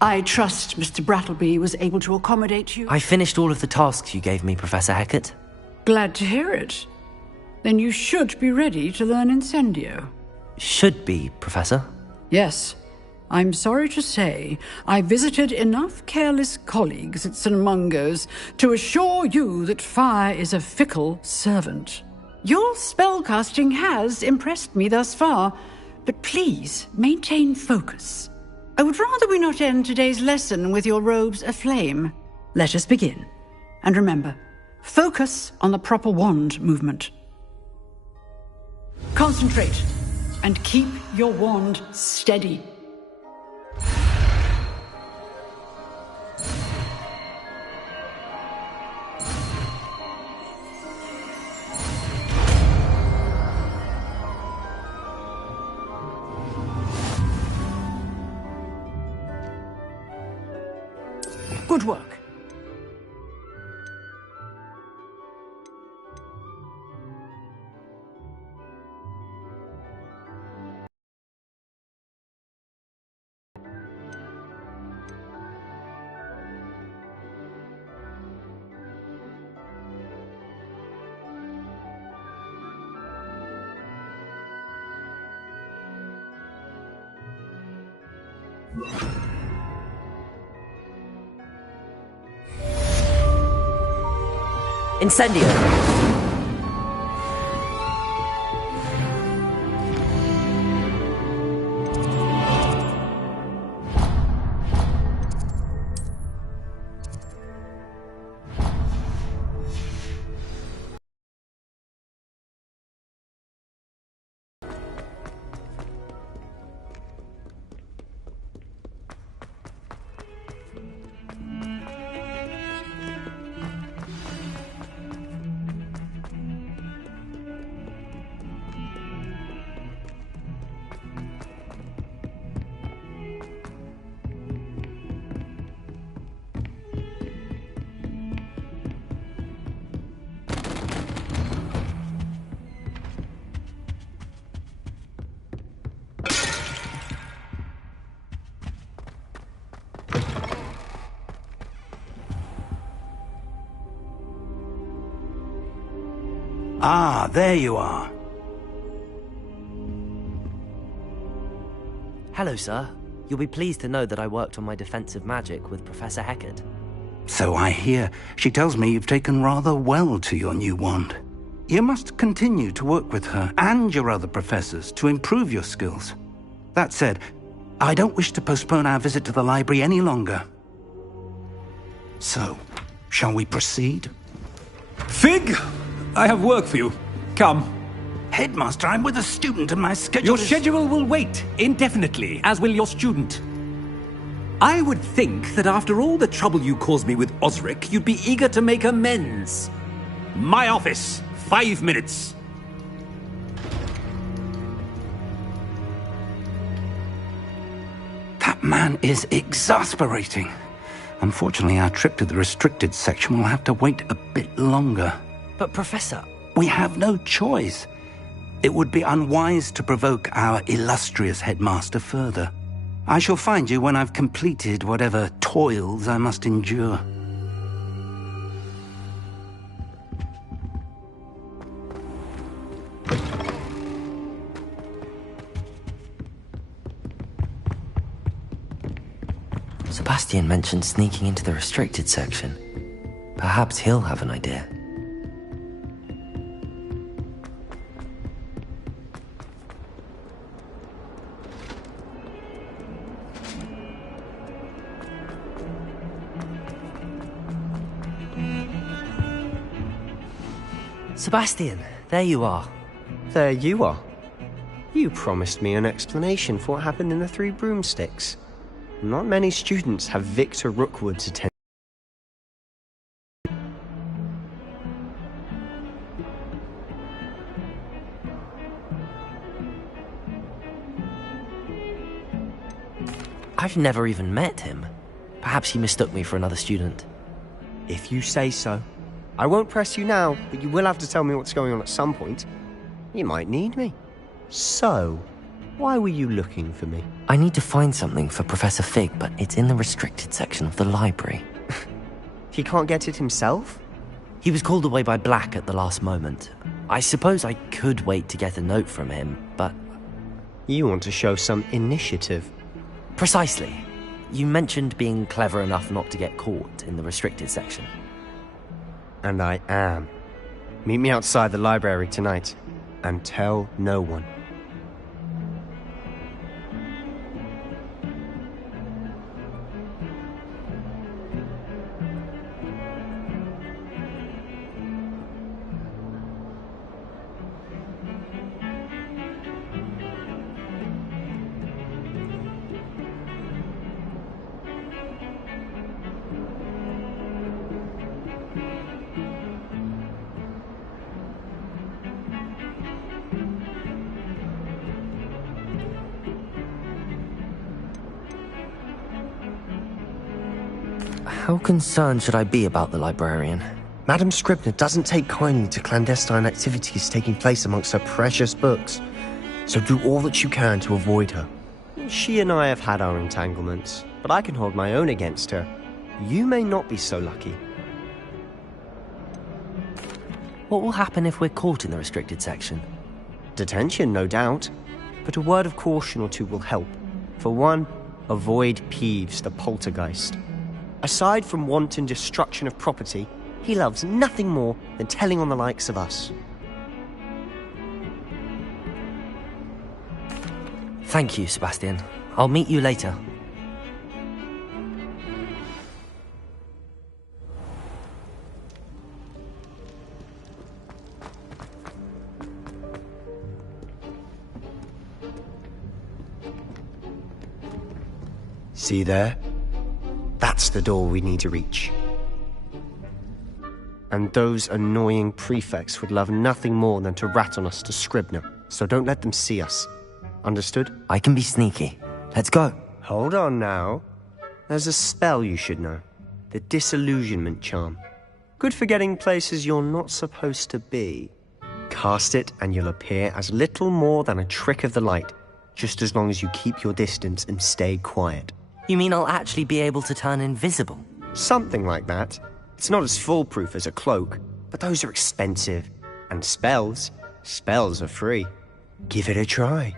I trust Mr. Brattleby was able to accommodate you. I finished all of the tasks you gave me, Professor Hecat. Glad to hear it. Then you should be ready to learn Incendio. Should be, Professor. Yes. I'm sorry to say, I visited enough careless colleagues at St. Mungo's to assure you that fire is a fickle servant. Your spellcasting has impressed me thus far, but please maintain focus. I would rather we not end today's lesson with your robes aflame. Let us begin. And remember, focus on the proper wand movement. Concentrate, and keep your wand steady. Good work. Incendio! Ah, there you are. Hello, sir. You'll be pleased to know that I worked on my defensive magic with Professor Hecat. So I hear. She tells me you've taken rather well to your new wand. You must continue to work with her and your other professors to improve your skills. That said, I don't wish to postpone our visit to the library any longer. So, shall we proceed? Fig! I have work for you. Come. Headmaster, I'm with a student and my schedule Your schedule will wait indefinitely, as will your student. I would think that after all the trouble you caused me with Osric, you'd be eager to make amends. My office. 5 minutes. That man is exasperating. Unfortunately, our trip to the restricted section will have to wait a bit longer. But, Professor... We have no choice. It would be unwise to provoke our illustrious headmaster further. I shall find you when I've completed whatever toils I must endure. Sebastian mentioned sneaking into the restricted section. Perhaps he'll have an idea. Sebastian, there you are. There you are. You promised me an explanation for what happened in the Three Broomsticks. Not many students have Victor Rookwood's attention. I've never even met him. Perhaps he mistook me for another student. If you say so. I won't press you now, but you will have to tell me what's going on at some point. You might need me. So, Why were you looking for me? I need to find something for Professor Fig, but it's in the restricted section of the library. He can't get it himself? He was called away by Black at the last moment. I suppose I could wait to get a note from him, but... You want to show some initiative. Precisely. You mentioned being clever enough not to get caught in the restricted section. And I am. Meet me outside the library tonight, and tell no one. How concerned should I be about the librarian? Madam Scribner doesn't take kindly to clandestine activities taking place amongst her precious books, so do all that you can to avoid her. She and I have had our entanglements, but I can hold my own against her. You may not be so lucky. What will happen if we're caught in the restricted section? Detention, no doubt, but a word of caution or two will help. For one, avoid Peeves, the poltergeist. Aside from wanton destruction of property, he loves nothing more than telling on the likes of us. Thank you, Sebastian. I'll meet you later. See there? That's the door we need to reach. And those annoying prefects would love nothing more than to rat on us to Scribner, so don't let them see us. Understood? I can be sneaky. Let's go. Hold on now. There's a spell you should know. The Disillusionment Charm. Good for getting places you're not supposed to be. Cast it and you'll appear as little more than a trick of the light, just as long as you keep your distance and stay quiet. You mean I'll actually be able to turn invisible? Something like that. It's not as foolproof as a cloak, but those are expensive. And spells are free. Give it a try.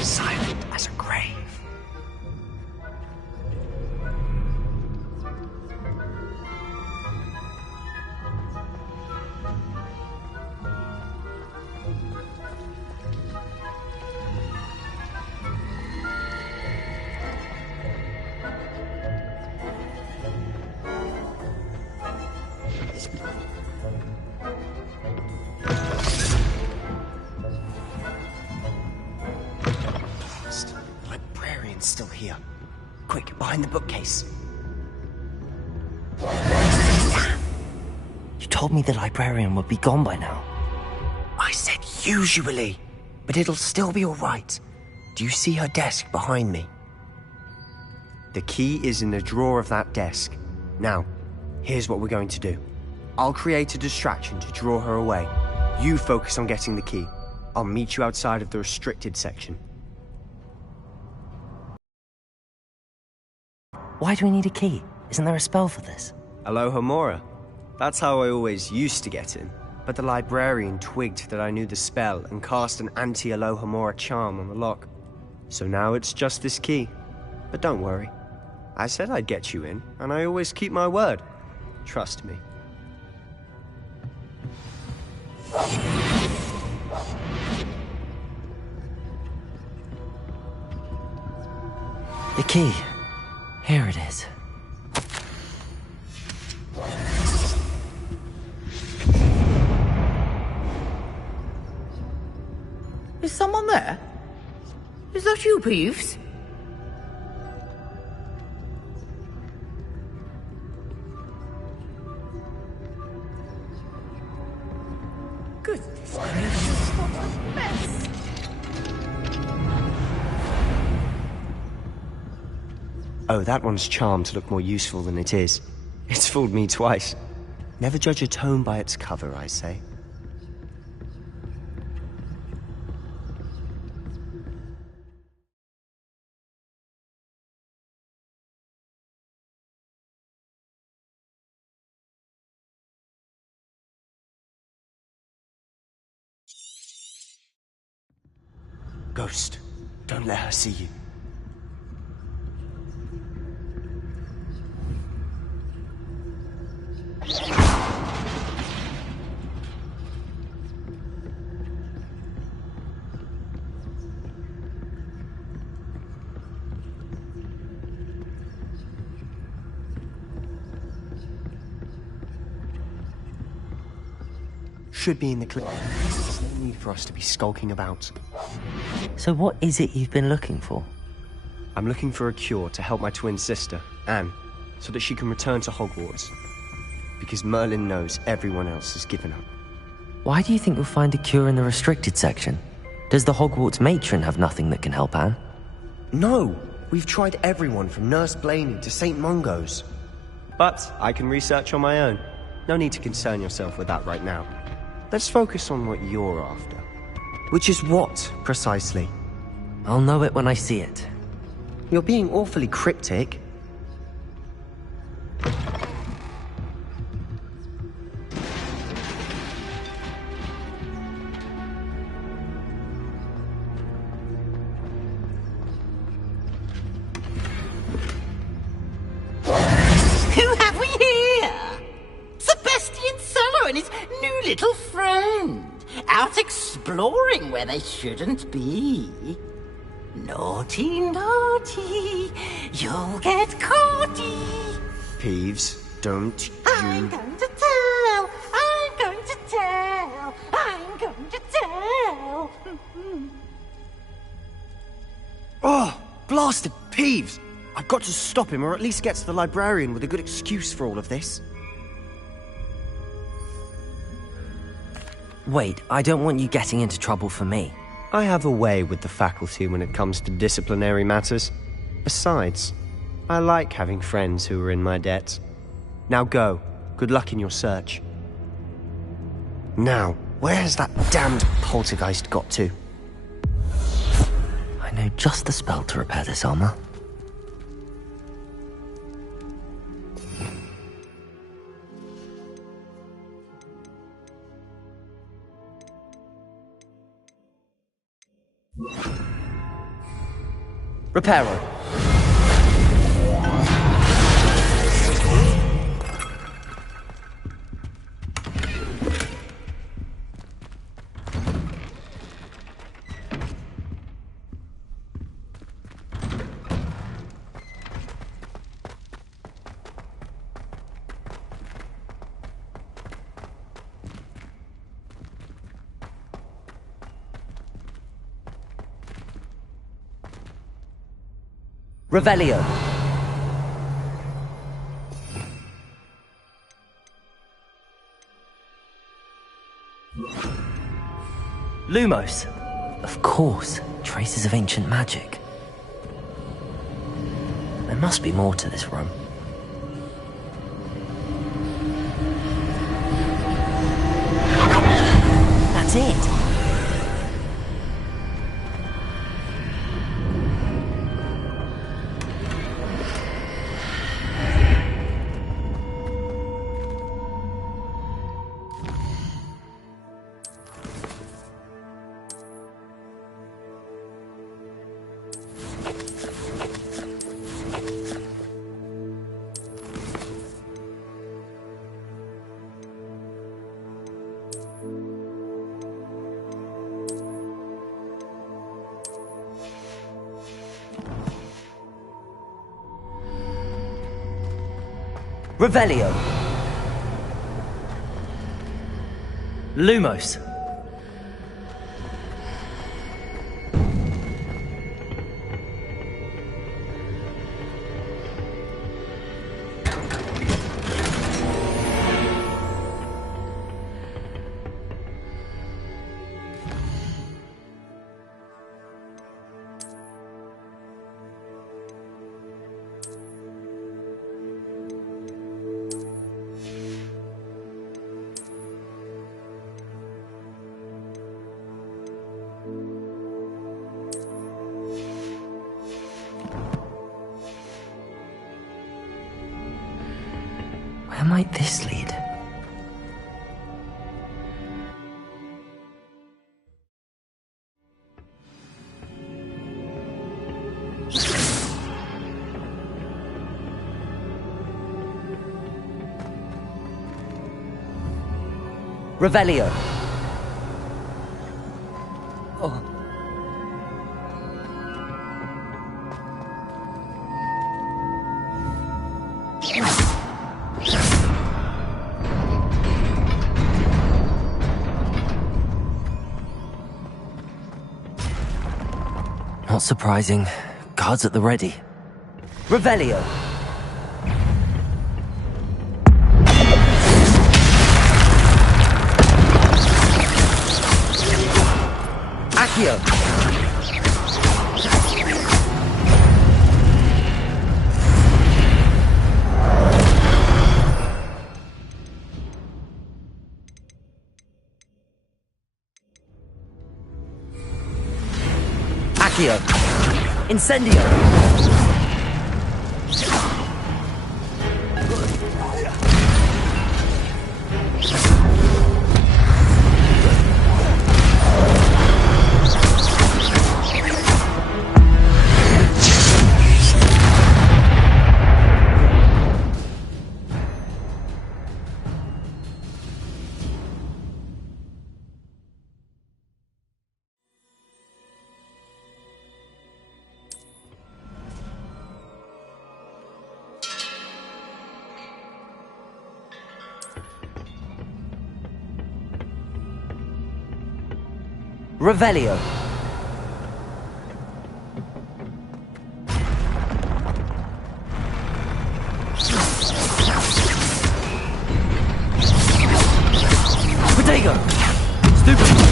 Silent as a grave. Still here. Quick, behind the bookcase. You told me the librarian would be gone by now. I said usually, but it'll still be all right. Do you see her desk behind me? The key is in the drawer of that desk. Now, here's what we're going to do. I'll create a distraction to draw her away. You focus on getting the key. I'll meet you outside of the restricted section. Why do we need a key? Isn't there a spell for this? Alohomora. That's how I always used to get in. But the librarian twigged that I knew the spell and cast an anti-Alohomora charm on the lock. So now it's just this key. But don't worry. I said I'd get you in, and I always keep my word. Trust me. The key. Here it is. Is someone there? Is that you, Peeves? Goodness gracious, what a mess! Oh, that one's charmed to look more useful than it is. It's fooled me twice. Never judge a tome by its cover, I say. Ghost, don't let her see you. Should be in the clip. There's no need for us to be skulking about. So what is it you've been looking for? I'm looking for a cure to help my twin sister, Anne, so that she can return to Hogwarts. Because Merlin knows everyone else has given up. Why do you think you'll find a cure in the restricted section? Does the Hogwarts matron have nothing that can help Anne? No! We've tried everyone from Nurse Blaney to St. Mungo's. But I can research on my own. No need to concern yourself with that right now. Let's focus on what you're after. Which is what, precisely? I'll know it when I see it. You're being awfully cryptic. Who have we here? Sebastian Seller and his new little friend. Out exploring where they shouldn't be. Naughty, naughty, you'll get caughty. Peeves, don't I'm you... going to tell, I'm going to tell, I'm going to tell. Oh, blasted Peeves! I've got to stop him, or at least get to the librarian with a good excuse for all of this. Wait, I don't want you getting into trouble for me. I have a way with the faculty when it comes to disciplinary matters. Besides, I like having friends who are in my debt. Now go. Good luck in your search. Now, Where has that damned poltergeist got to? I know just the spell to repair this armor. Reparo. Revelio. Lumos. Of course, traces of ancient magic. There must be more to this room. That's it. Revelio. Lumos. Where might this lead? Revelio. Oh. Not surprising. Guards at the ready. Revelio. Accio. Accio. Incendio. Revelio. Bodega. Stupid.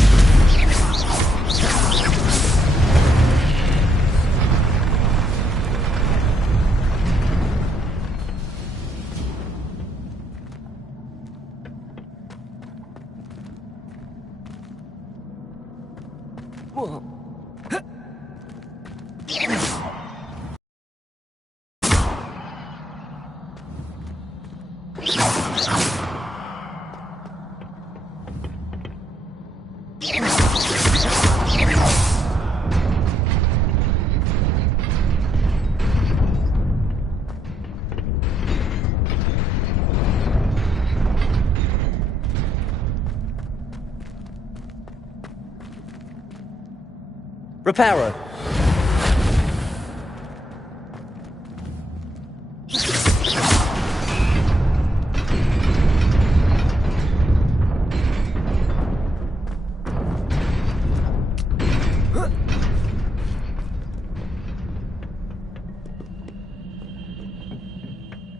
Reparo.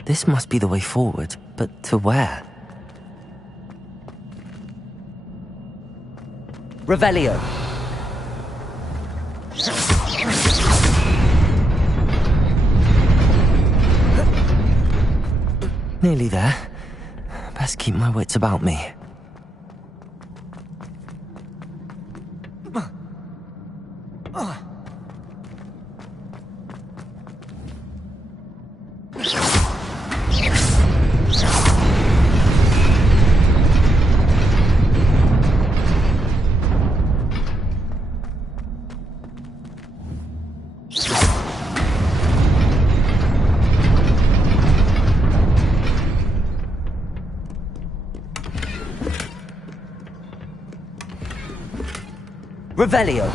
This must be the way forward, but to where? Revelio. Nearly there. Best keep my wits about me. Revelio.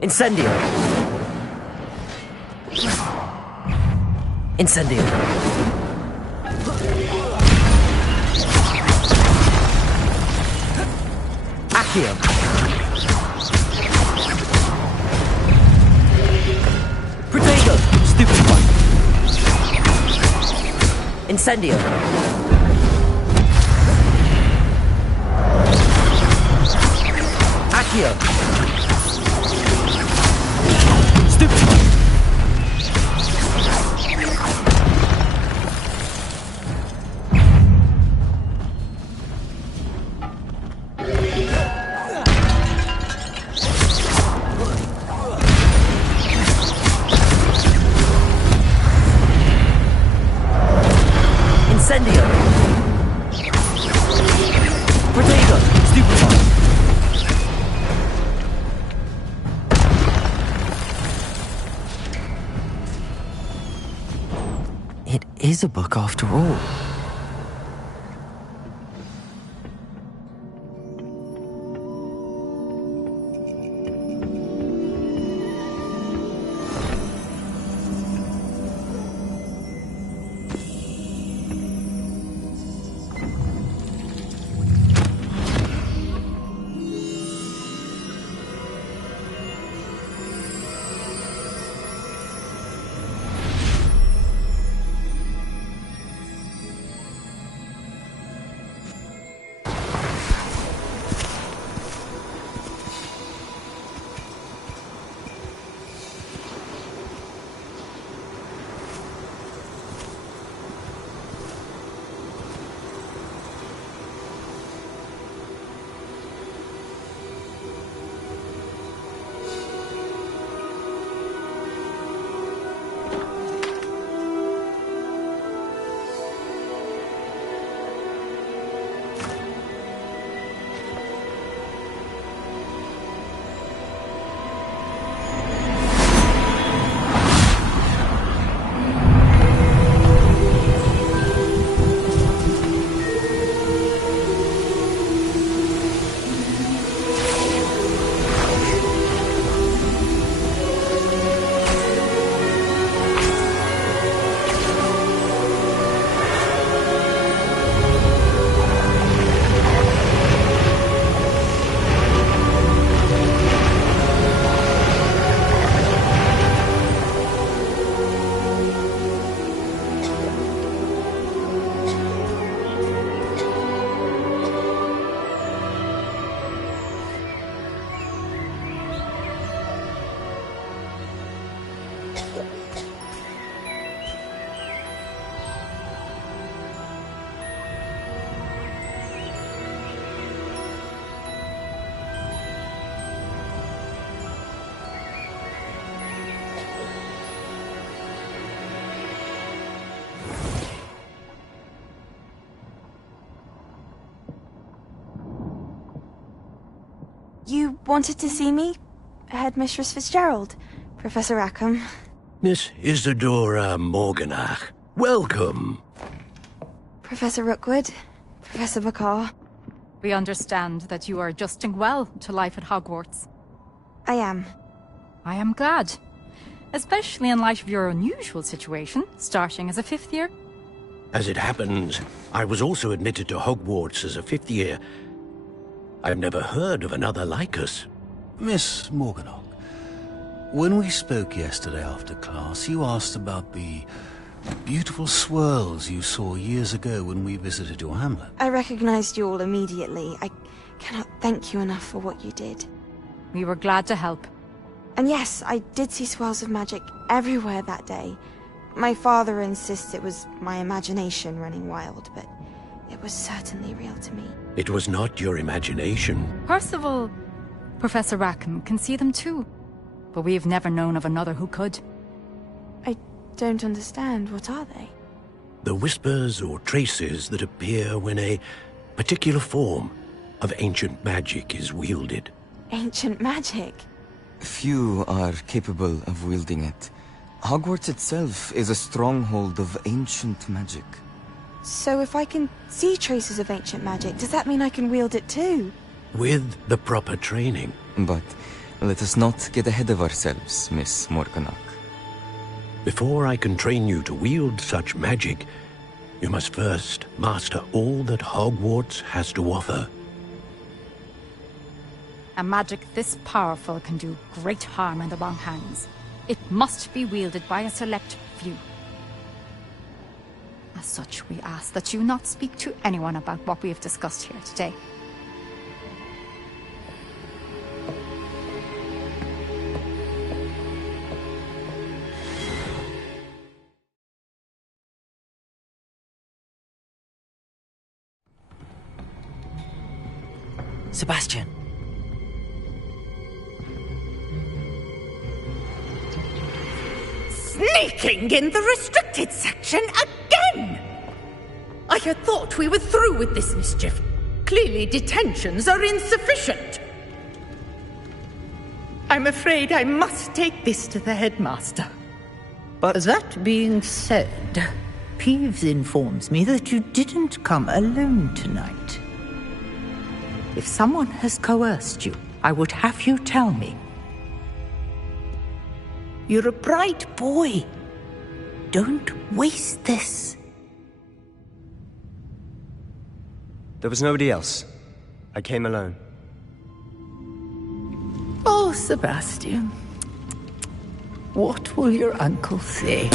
Incendio. Incendio. Accio. Protego. Stupid one. Incendio. Accio. Stupid one. Incendio. Protego. Stupid one. It is a book after all. wanted to see me? Headmistress Fitzgerald, Professor Rackham. Miss Isadora Morganach, welcome. Professor Rookwood, Professor Bakar. We understand that you are adjusting well to life at Hogwarts. I am. I am glad. Especially in light of your unusual situation, starting as a 5th year. As it happens, I was also admitted to Hogwarts as a 5th year. I've never heard of another like us. Miss Morganach, when we spoke yesterday after class, you asked about the beautiful swirls you saw years ago when we visited your hamlet. I recognized you all immediately. I cannot thank you enough for what you did. We were glad to help. And yes, I did see swirls of magic everywhere that day. My father insists it was my imagination running wild, but it was certainly real to me. It was not your imagination. Percival, Professor Rackham can see them too. But we have never known of another who could. I don't understand. What are they? The whispers or traces that appear when a particular form of ancient magic is wielded. Ancient magic? Few are capable of wielding it. Hogwarts itself is a stronghold of ancient magic. So if I can see traces of ancient magic, does that mean I can wield it too? With the proper training. But let us not get ahead of ourselves, Miss Morganach. Before I can train you to wield such magic, you must first master all that Hogwarts has to offer. A magic this powerful can do great harm in the wrong hands. It must be wielded by a select few. As such, we ask that you not speak to anyone about what we have discussed here today. Sebastian. Sneaking in the restricted section again! I had thought we were through with this mischief. Clearly detentions are insufficient. I'm afraid I must take this to the headmaster. But that being said, Peeves informs me that you didn't come alone tonight. If someone has coerced you, I would have you tell me. You're a bright boy. Don't waste this. There was nobody else. I came alone. Oh, Sebastian. What will your uncle say?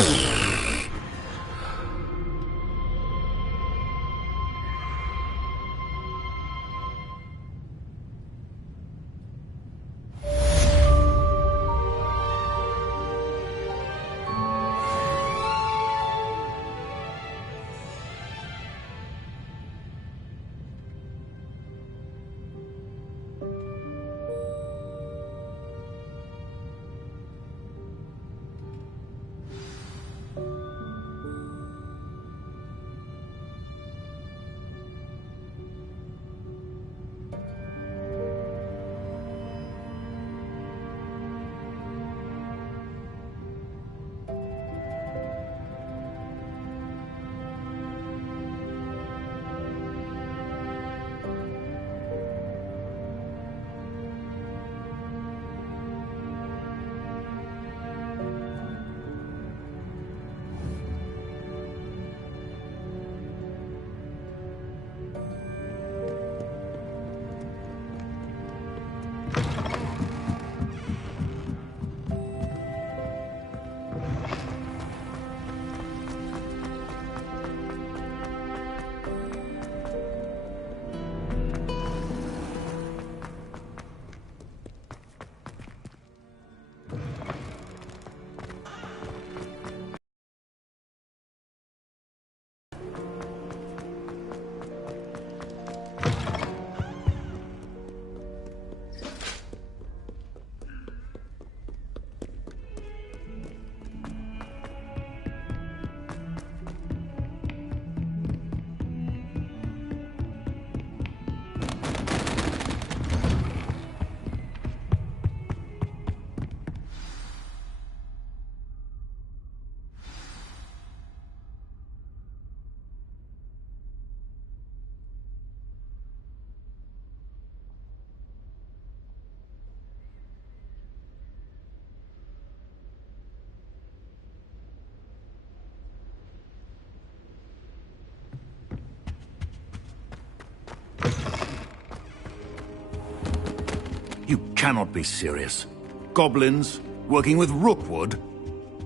cannot be serious. Goblins working with Rookwood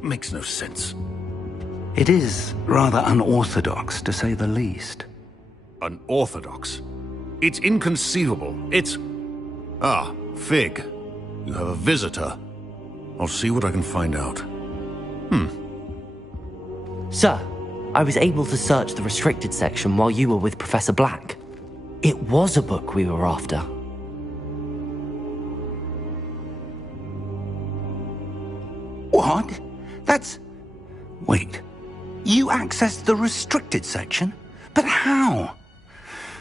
makes no sense. It is rather unorthodox, to say the least. Unorthodox? It's inconceivable. It's... Ah, Fig. You have a visitor. I'll see what I can find out. Sir, I was able to search the restricted section while you were with Professor Black. It was a book we were after. What? That's... Wait. You accessed the restricted section? But how?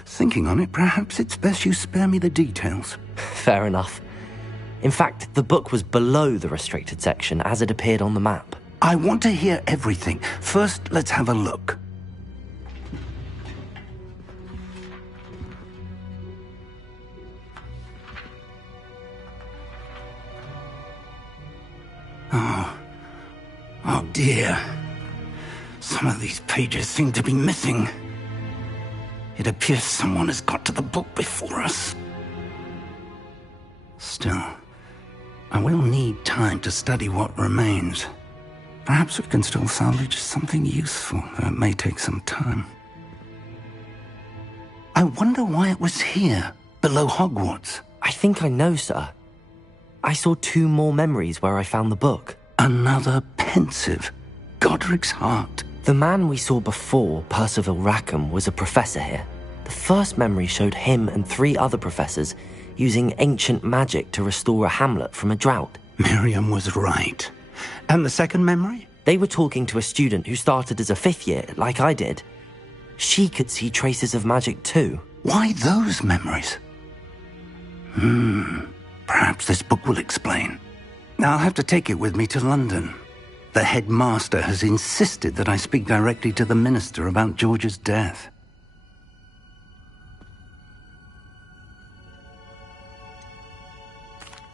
Thinking on it, perhaps it's best you spare me the details. Fair enough. In fact, the book was below the restricted section as it appeared on the map. I want to hear everything. First, let's have a look. Oh dear. Some of these pages seem to be missing. It appears someone has got to the book before us. Still, I will need time to study what remains. Perhaps we can still salvage something useful, though it may take some time. I wonder why it was here, below Hogwarts. I think I know, sir. I saw 2 more memories where I found the book. Another pensive. Godric's heart. The man we saw before, Percival Rackham, was a professor here. The first memory showed him and 3 other professors using ancient magic to restore a hamlet from a drought. Miriam was right. And the second memory? They were talking to a student who started as a 5th year, like I did. She could see traces of magic too. Why those memories? Perhaps this book will explain. I'll have to take it with me to London. The headmaster has insisted that I speak directly to the minister about George's death.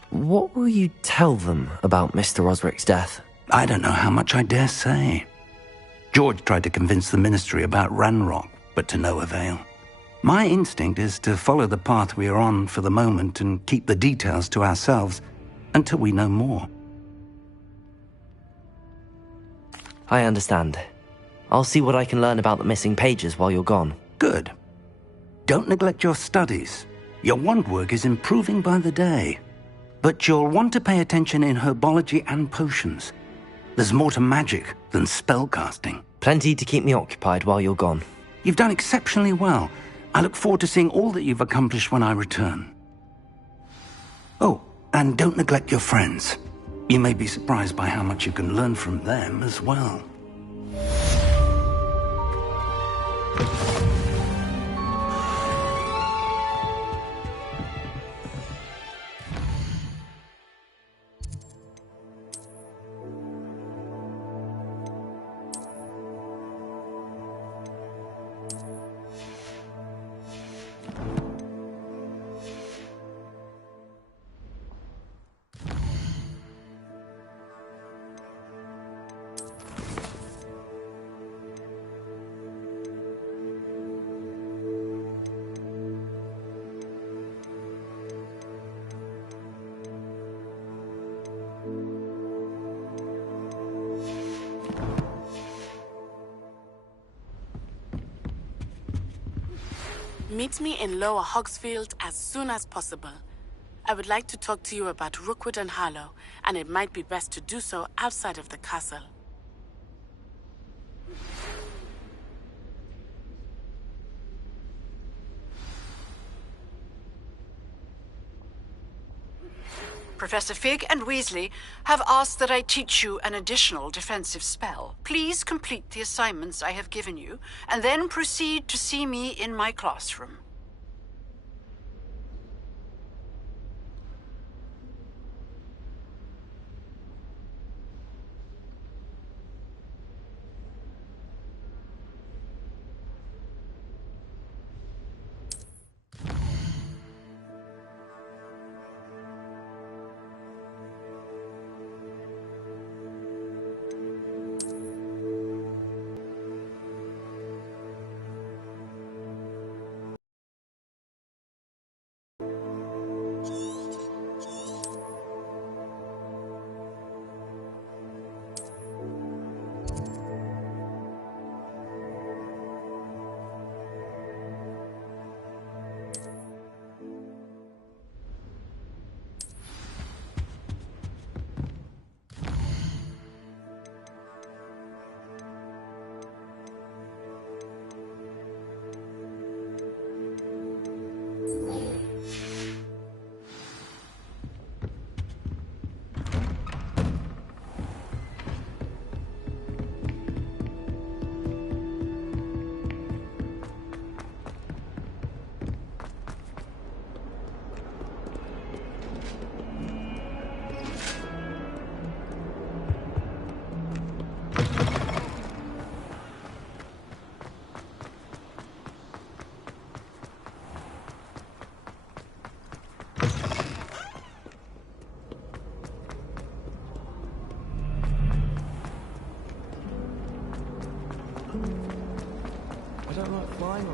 What will you tell them about Mr. Osric's death? I don't know how much I dare say. George tried to convince the ministry about Ranrock, but to no avail. My instinct is to follow the path we are on for the moment and keep the details to ourselves until we know more. I understand. I'll see what I can learn about the missing pages while you're gone. Good. Don't neglect your studies. Your wand work is improving by the day. But you'll want to pay attention in herbology and potions. There's more to magic than spellcasting. Plenty to keep me occupied while you're gone. You've done exceptionally well. I look forward to seeing all that you've accomplished when I return. Oh, and don't neglect your friends. You may be surprised by how much you can learn from them as well. Meet me in Lower Hogsfield as soon as possible. I would like to talk to you about Rookwood and Harlow, and it might be best to do so outside of the castle. Professor Fig and Weasley have asked that I teach you an additional defensive spell. Please complete the assignments I have given you, and then proceed to see me in my classroom.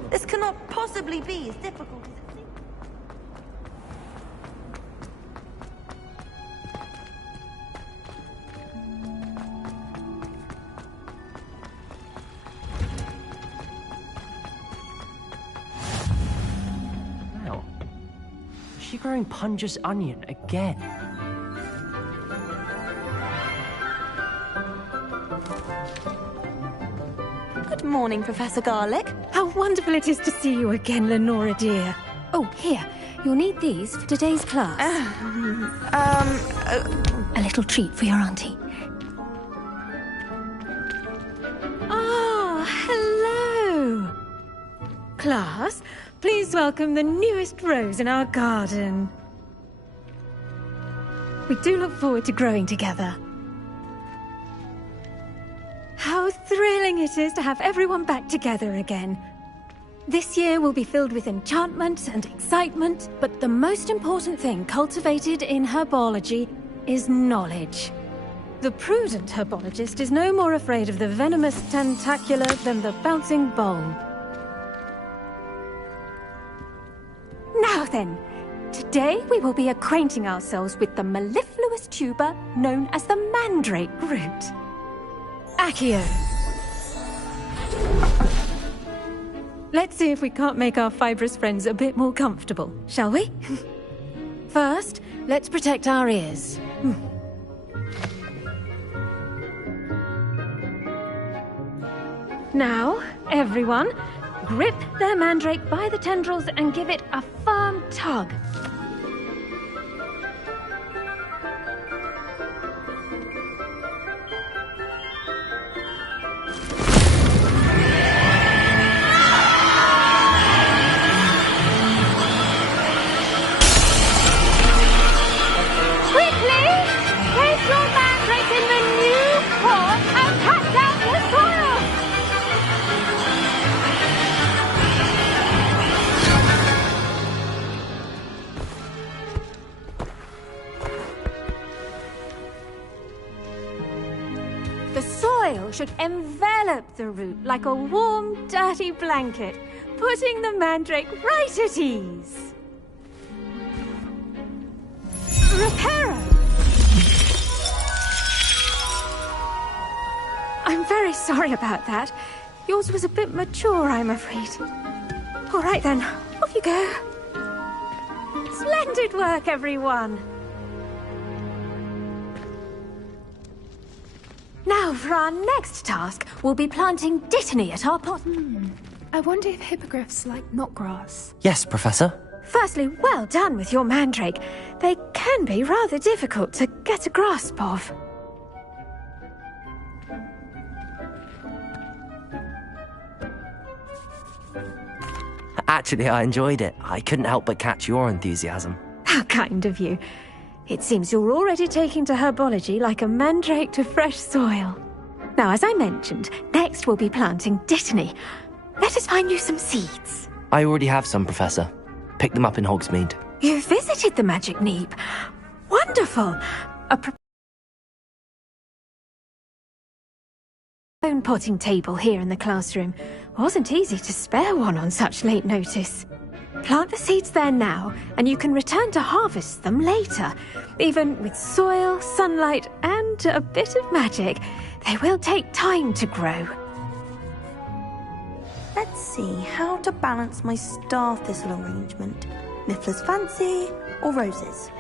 This cannot possibly be as difficult as it seems. Wow. Is she growing Punja's onion again? Good morning, Professor Garlick. How wonderful it is to see you again, Lenora dear. Oh, here. You'll need these for today's class. A little treat for your auntie. Ah, hello. Class, please welcome the newest rose in our garden. We do look forward to growing together. How thrilling it is to have everyone back together again. This year will be filled with enchantment and excitement, but the most important thing cultivated in herbology is knowledge. The prudent herbologist is no more afraid of the venomous tentacula than the bouncing bulb. Now then, today we will be acquainting ourselves with the mellifluous tuber known as the mandrake root. Accio. Let's see if we can't make our fibrous friends a bit more comfortable, shall we? First, let's protect our ears. Now, everyone, grip their mandrake by the tendrils and give it a firm tug. Should envelop the root like a warm, dirty blanket, putting the mandrake right at ease. Reparo! I'm very sorry about that. Yours was a bit mature, I'm afraid. All right then, off you go. Splendid work, everyone. Now, for our next task, we'll be planting dittany at our pot. I wonder if hippogriffs like knotgrass. Yes, Professor. Firstly, well done with your mandrake. They can be rather difficult to get a grasp of. Actually, I enjoyed it. I couldn't help but catch your enthusiasm. How kind of you. It seems you're already taking to herbology like a mandrake to fresh soil. Now, as I mentioned, next we'll be planting dittany. Let us find you some seeds. I already have some, Professor. Picked them up in Hogsmeade. You visited the Magic Neep. Wonderful. A potting table here in the classroom. Wasn't easy to spare one on such late notice. Plant the seeds there now, and you can return to harvest them later. Even with soil, sunlight, and a bit of magic, they will take time to grow. Let's see how to balance my star thistle arrangement. Niffler's fancy or roses?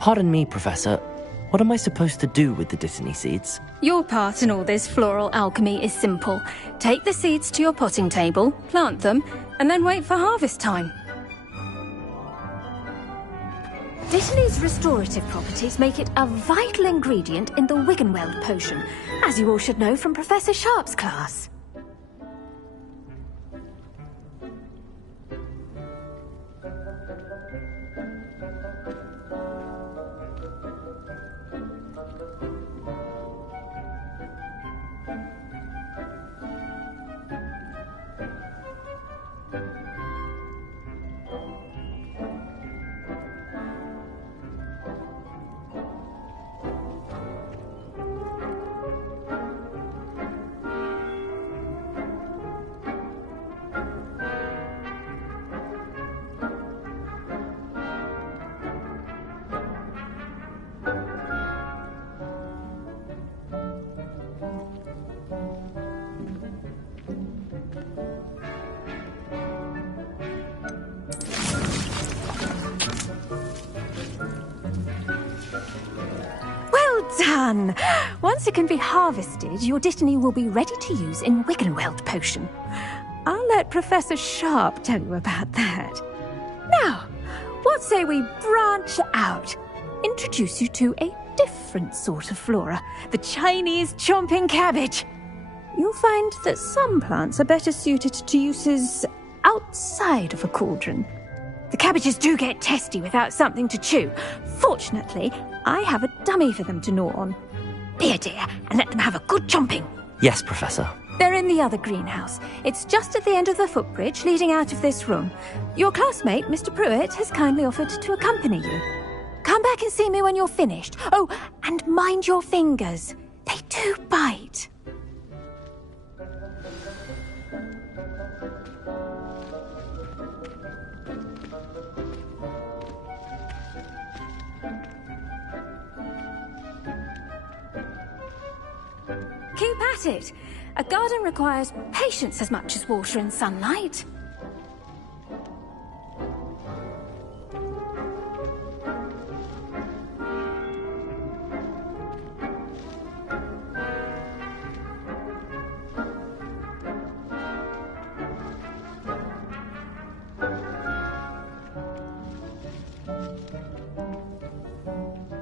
Pardon me, Professor. What am I supposed to do with the Dittany seeds? Your part in all this floral alchemy is simple. Take the seeds to your potting table, plant them, and then wait for harvest time. Dittany's restorative properties make it a vital ingredient in the Wiggenweld potion, as you all should know from Professor Sharp's class. Done! Once it can be harvested, your Dittany will be ready to use in Wiggenweld potion. I'll let Professor Sharp tell you about that. Now, what say we branch out? Introduce you to a different sort of flora, the Chinese chomping cabbage. You'll find that some plants are better suited to uses outside of a cauldron. The cabbages do get testy without something to chew. Fortunately, I have a dummy for them to gnaw on. Be a dear and let them have a good chomping. Yes, Professor. They're in the other greenhouse. It's just at the end of the footbridge leading out of this room. Your classmate, Mr. Pruitt, has kindly offered to accompany you. Come back and see me when you're finished. Oh, and mind your fingers. They do bite. Keep at it. A garden requires patience as much as water and sunlight.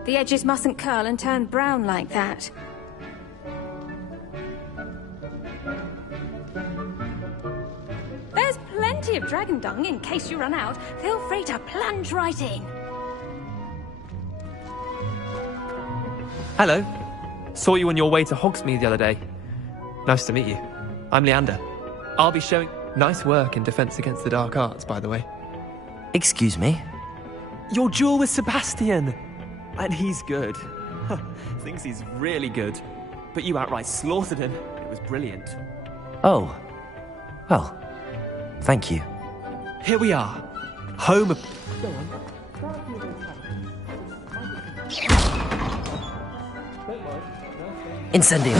The edges mustn't curl and turn brown like that. There's plenty of dragon dung in case you run out. Feel free to plunge right in. Hello. Saw you on your way to Hogsmeade the other day. Nice to meet you. I'm Leander. I'll be showing... Nice work in Defense Against the Dark Arts, by the way. Excuse me? Your duel with Sebastian! And he's good. Thinks he's really good. But you outright slaughtered him. It was brilliant. Oh. Well, thank you. Here we are. Home of... Go on. Incendium.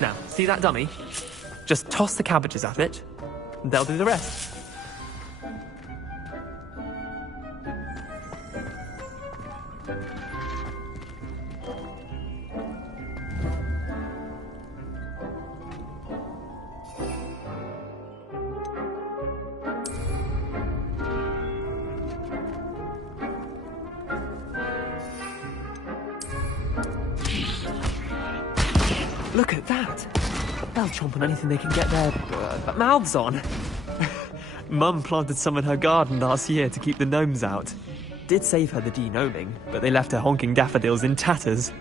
Now, see that dummy? Just toss the cabbages at it, and they'll do the rest. Look at that! They'll chomp on anything they can get their mouths on. Mum planted some in her garden last year to keep the gnomes out. Did save her the de-gnoming, but they left her honking daffodils in tatters.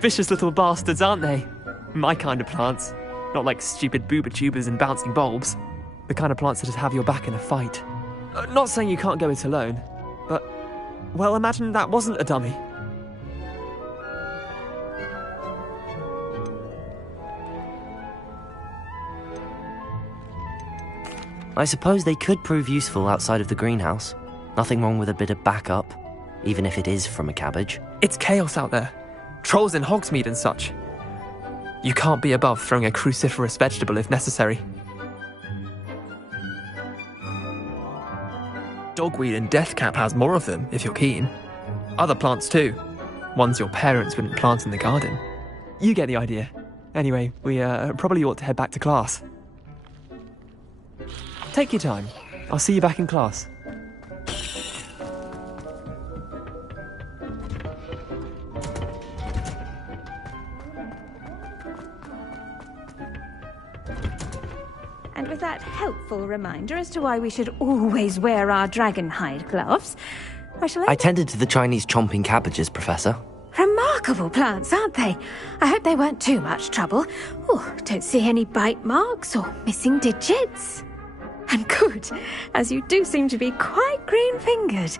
Vicious little bastards, aren't they? My kind of plants. Not like stupid booba tubers and bouncing bulbs. The kind of plants that just have your back in a fight. Not saying you can't go it alone, but... well, imagine that wasn't a dummy. I suppose they could prove useful outside of the greenhouse. Nothing wrong with a bit of backup. even if it is from a cabbage. It's chaos out there. Trolls in Hogsmeade and such. You can't be above throwing a cruciferous vegetable if necessary. Dogweed and deathcap has more of them, if you're keen. Other plants too. Ones your parents wouldn't plant in the garden. You get the idea. Anyway, we probably ought to head back to class. Take your time. I'll see you back in class. And with that helpful reminder as to why we should always wear our dragon hide gloves, I tended to the Chinese chomping cabbages, Professor. Remarkable plants, aren't they? I hope they weren't too much trouble. Oh, don't see any bite marks or missing digits. And good, as you do seem to be quite green-fingered.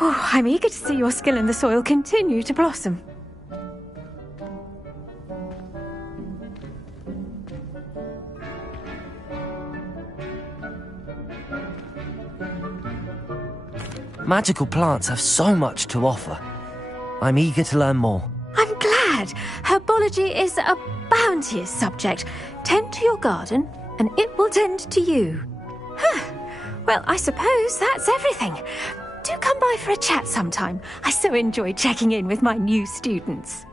Oh, I'm eager to see your skill in the soil continue to blossom. Magical plants have so much to offer. I'm eager to learn more. I'm glad. Herbology is a bounteous subject. Tend to your garden, and it will tend to you. Well, I suppose that's everything. Do come by for a chat sometime. I so enjoy checking in with my new students.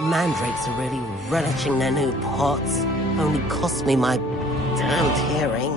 Mandrakes are really relishing their new pots. Only cost me my damned hearing.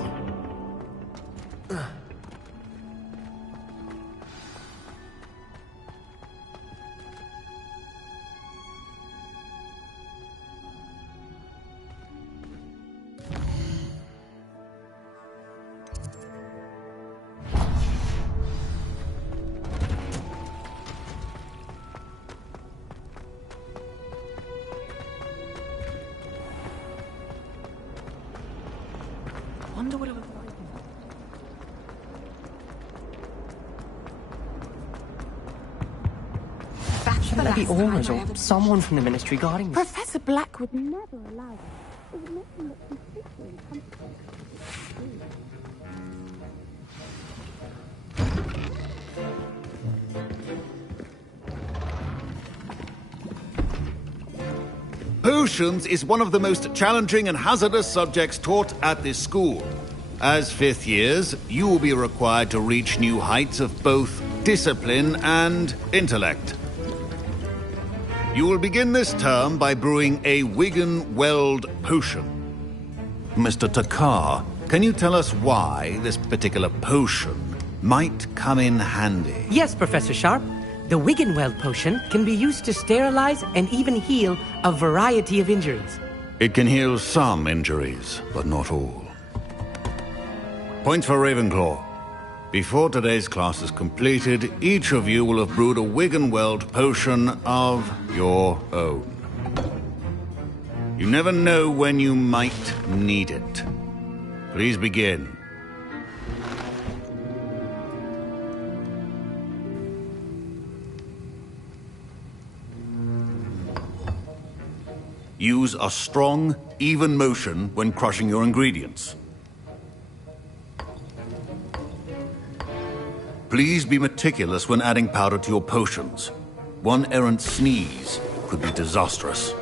Wonder what it was like. Shouldn't there be orders or someone from the ministry guarding this? Professor Black would never allow this. It would make him look completely uncomfortable. Potions is one of the most challenging and hazardous subjects taught at this school. As fifth years, you will be required to reach new heights of both discipline and intellect. You will begin this term by brewing a Wigan-Weld potion. Mr. Takar, can you tell us why this particular potion might come in handy? Yes, Professor Sharp. The Wigan-Weld potion can be used to sterilize and even heal a variety of injuries. It can heal some injuries, but not all. Point for Ravenclaw. Before today's class is completed, each of you will have brewed a Wigan-Weld potion of your own. You never know when you might need it. Please begin. Use a strong, even motion when crushing your ingredients. Please be meticulous when adding powder to your potions. One errant sneeze could be disastrous.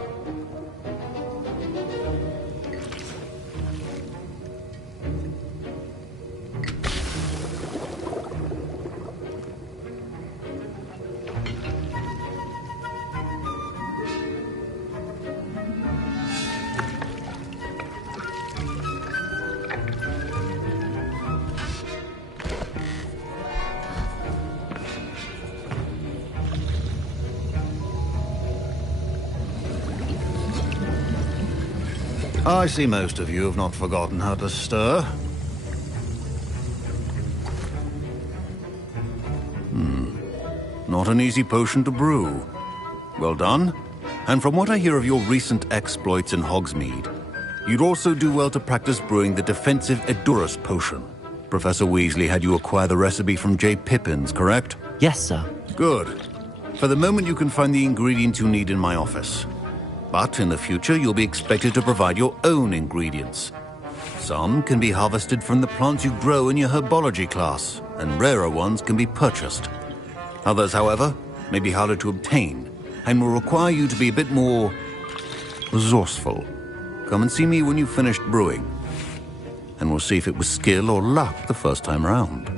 I see most of you have not forgotten how to stir. Not an easy potion to brew. Well done. And from what I hear of your recent exploits in Hogsmeade, you'd also do well to practice brewing the defensive Edurus potion. Professor Weasley had you acquire the recipe from J. Pippins, correct? Yes, sir. Good. For the moment, you can find the ingredients you need in my office. But in the future, you'll be expected to provide your own ingredients. Some can be harvested from the plants you grow in your herbology class, and rarer ones can be purchased. Others, however, may be harder to obtain, and will require you to be a bit more resourceful. Come and see me when you've finished brewing, and we'll see if it was skill or luck the first time round.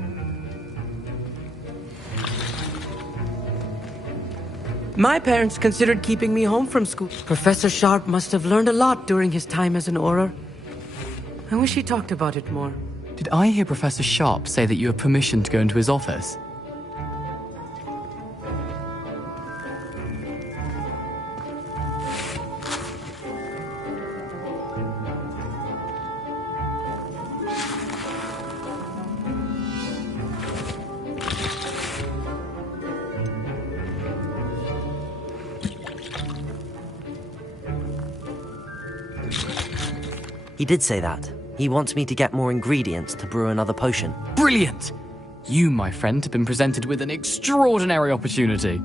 My parents considered keeping me home from school. Professor Sharp must have learned a lot during his time as an Auror. I wish he talked about it more. Did I hear Professor Sharp say that you have permission to go into his office? He did say that. He wants me to get more ingredients to brew another potion. Brilliant! You, my friend, have been presented with an extraordinary opportunity.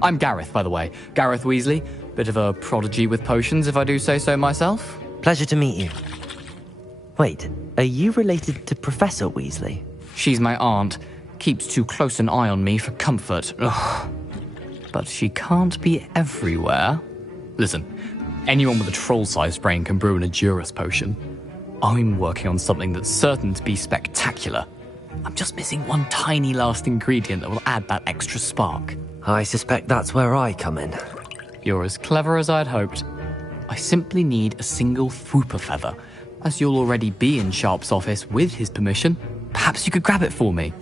I'm Gareth, by the way. Gareth Weasley. Bit of a prodigy with potions, if I do say so myself. Pleasure to meet you. Wait, are you related to Professor Weasley? She's my aunt. Keeps too close an eye on me for comfort. Ugh. But she can't be everywhere. Listen, anyone with a troll-sized brain can brew an Edurus potion. I'm working on something that's certain to be spectacular. I'm just missing one tiny last ingredient that will add that extra spark. I suspect that's where I come in. You're as clever as I'd hoped. I simply need a single Fwooper feather. As you'll already be in Sharp's office with his permission, perhaps you could grab it for me.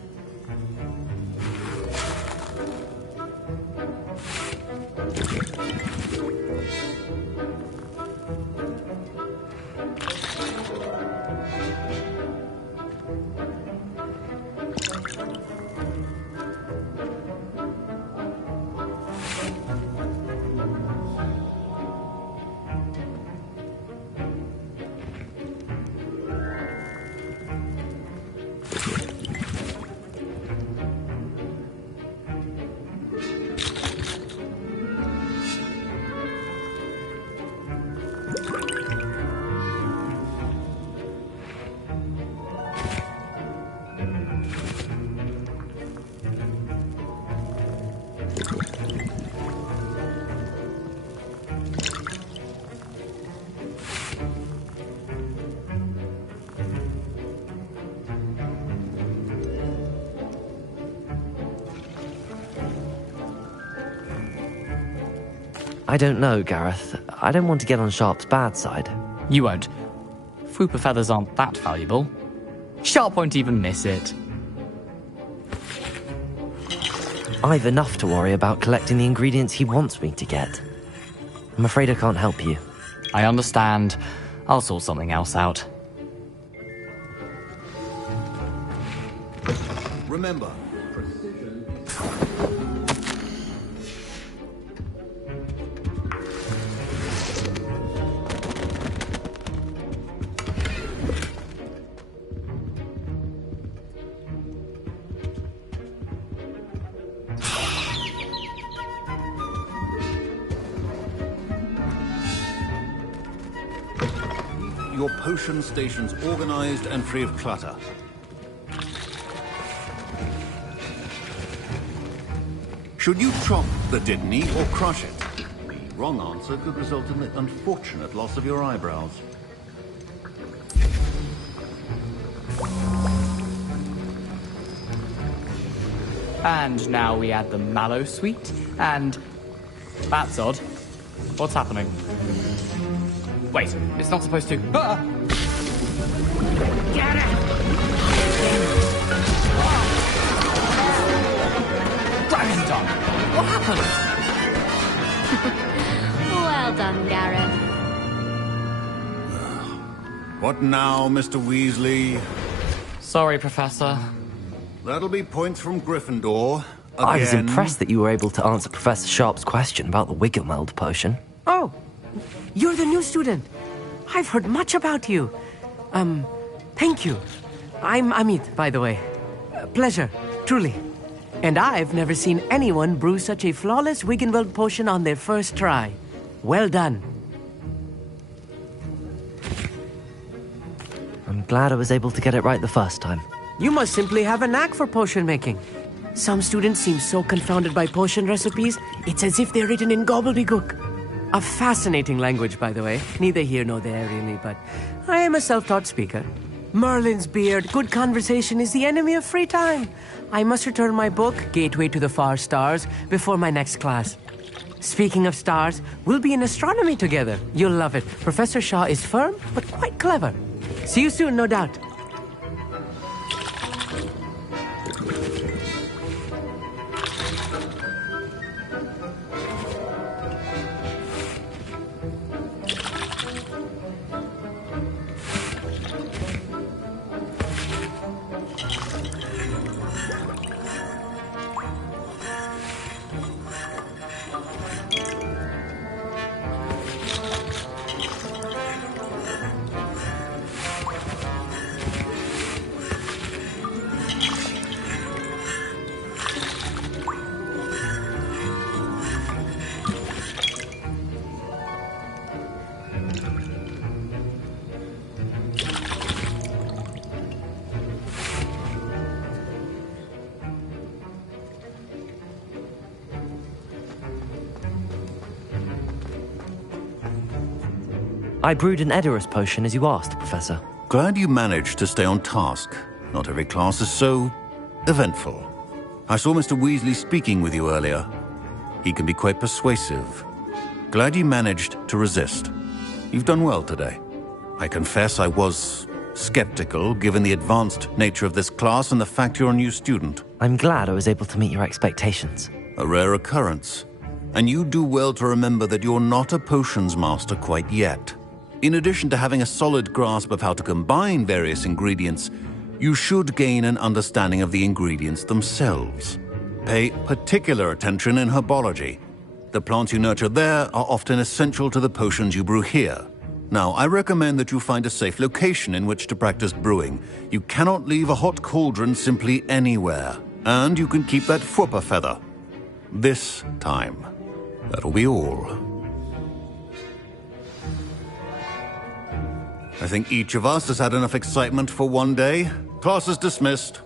I don't know, Gareth. I don't want to get on Sharp's bad side. You won't. Fwooper feathers aren't that valuable. Sharp won't even miss it. I've enough to worry about collecting the ingredients he wants me to get. I'm afraid I can't help you. I understand. I'll sort something else out. Remember, your potion stations organized and free of clutter. Should you chop the Didney or crush it? The wrong answer could result in the unfortunate loss of your eyebrows. And now we add the mallow sweet, and... That's odd. What's happening? Wait, it's not supposed to... Ah! Get it! Dragon Tongue! What happened? Well done, Gareth. What now, Mr. Weasley? Sorry, Professor. That'll be points from Gryffindor. Again. I was impressed that you were able to answer Professor Sharp's question about the Wiggenweld potion. Oh, you're the new student. I've heard much about you. Thank you. I'm Amit, by the way. Pleasure, truly. And I've never seen anyone brew such a flawless Wiggenweld potion on their first try. Well done. glad I was able to get it right the first time. You must simply have a knack for potion making. Some students seem so confounded by potion recipes, it's as if they're written in gobbledygook. A fascinating language, by the way. Neither here nor there, really, but I am a self-taught speaker. Merlin's beard, good conversation is the enemy of free time. I must return my book, Gateway to the Far Stars, before my next class. Speaking of stars, we'll be in astronomy together. You'll love it. Professor Shaw is firm, but quite clever. See you soon, no doubt. I brewed an Edorus potion as you asked, Professor. Glad you managed to stay on task. Not every class is so eventful. I saw Mr. Weasley speaking with you earlier. He can be quite persuasive. Glad you managed to resist. You've done well today. I confess I was skeptical, given the advanced nature of this class and the fact you're a new student. I'm glad I was able to meet your expectations. A rare occurrence. And you do well to remember that you're not a potions master quite yet. In addition to having a solid grasp of how to combine various ingredients, you should gain an understanding of the ingredients themselves. Pay particular attention in herbology. The plants you nurture there are often essential to the potions you brew here. Now, I recommend that you find a safe location in which to practice brewing. You cannot leave a hot cauldron simply anywhere. And you can keep that Fwooper feather. This time. That'll be all. I think each of us has had enough excitement for one day. Class is dismissed.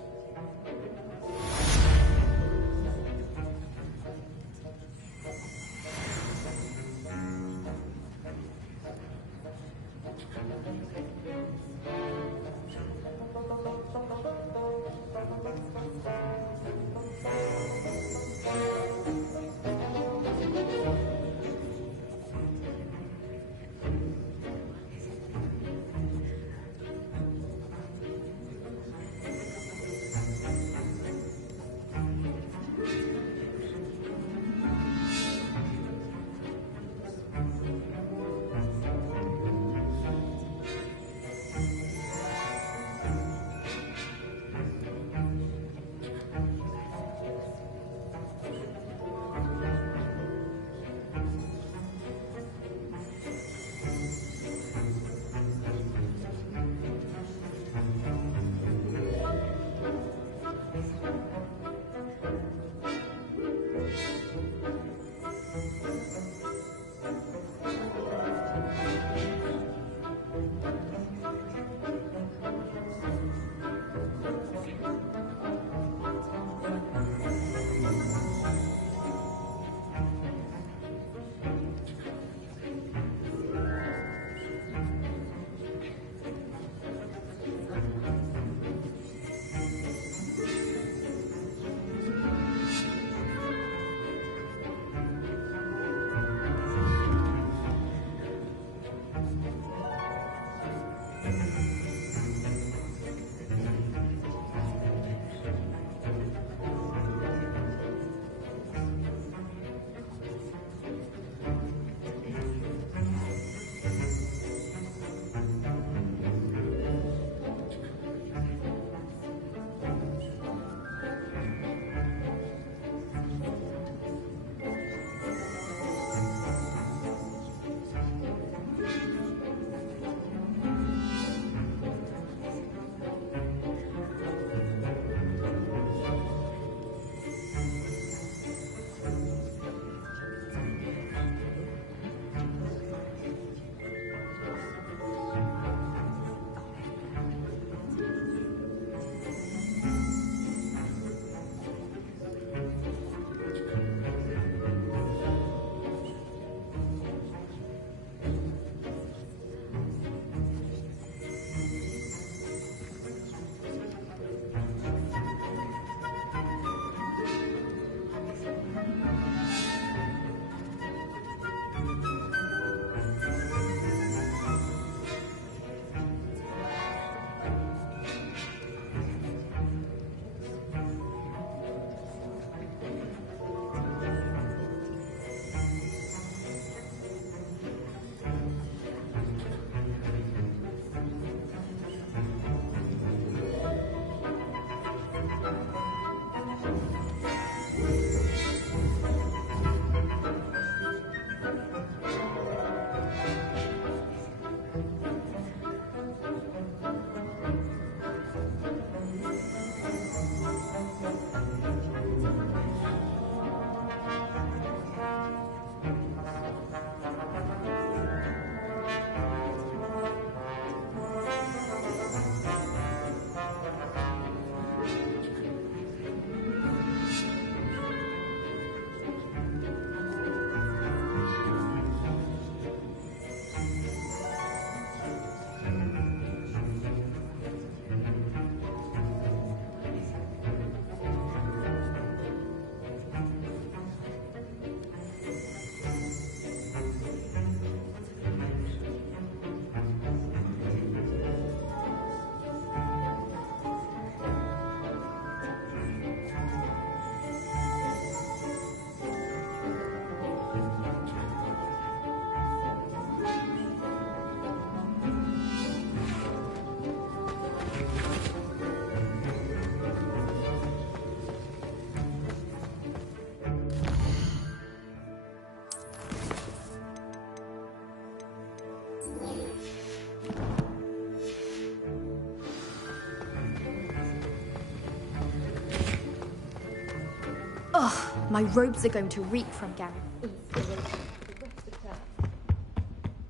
Ugh, my robes are going to reek from Gareth.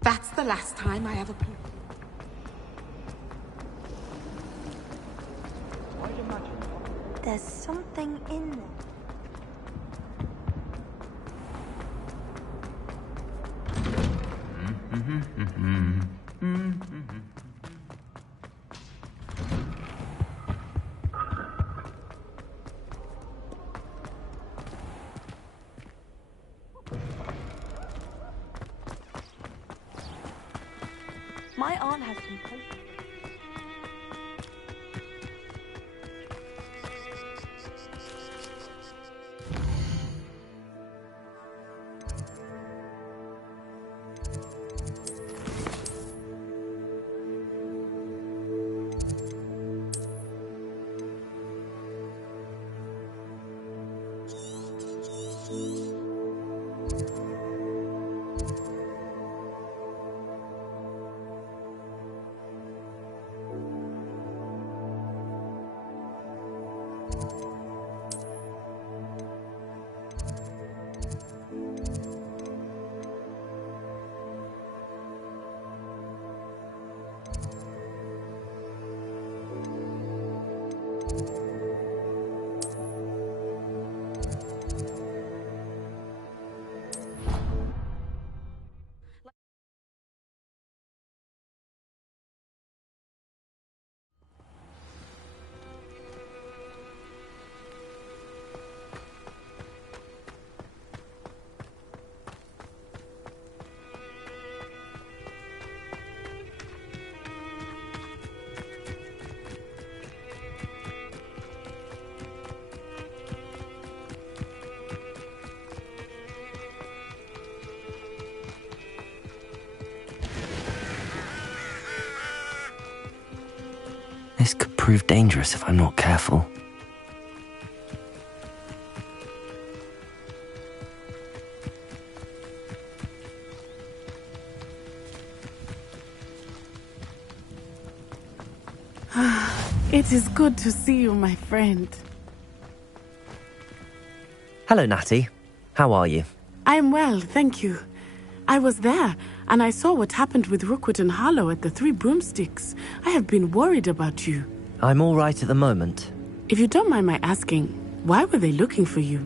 That's the last time I ever played. There's something in there. My aunt has some posters. This could prove dangerous if I'm not careful. It is good to see you, my friend. Hello, Natty. How are you? I am well, thank you. I was there, and I saw what happened with Rookwood and Harlow at the Three Broomsticks. I have been worried about you. I'm all right at the moment. If you don't mind my asking, why were they looking for you?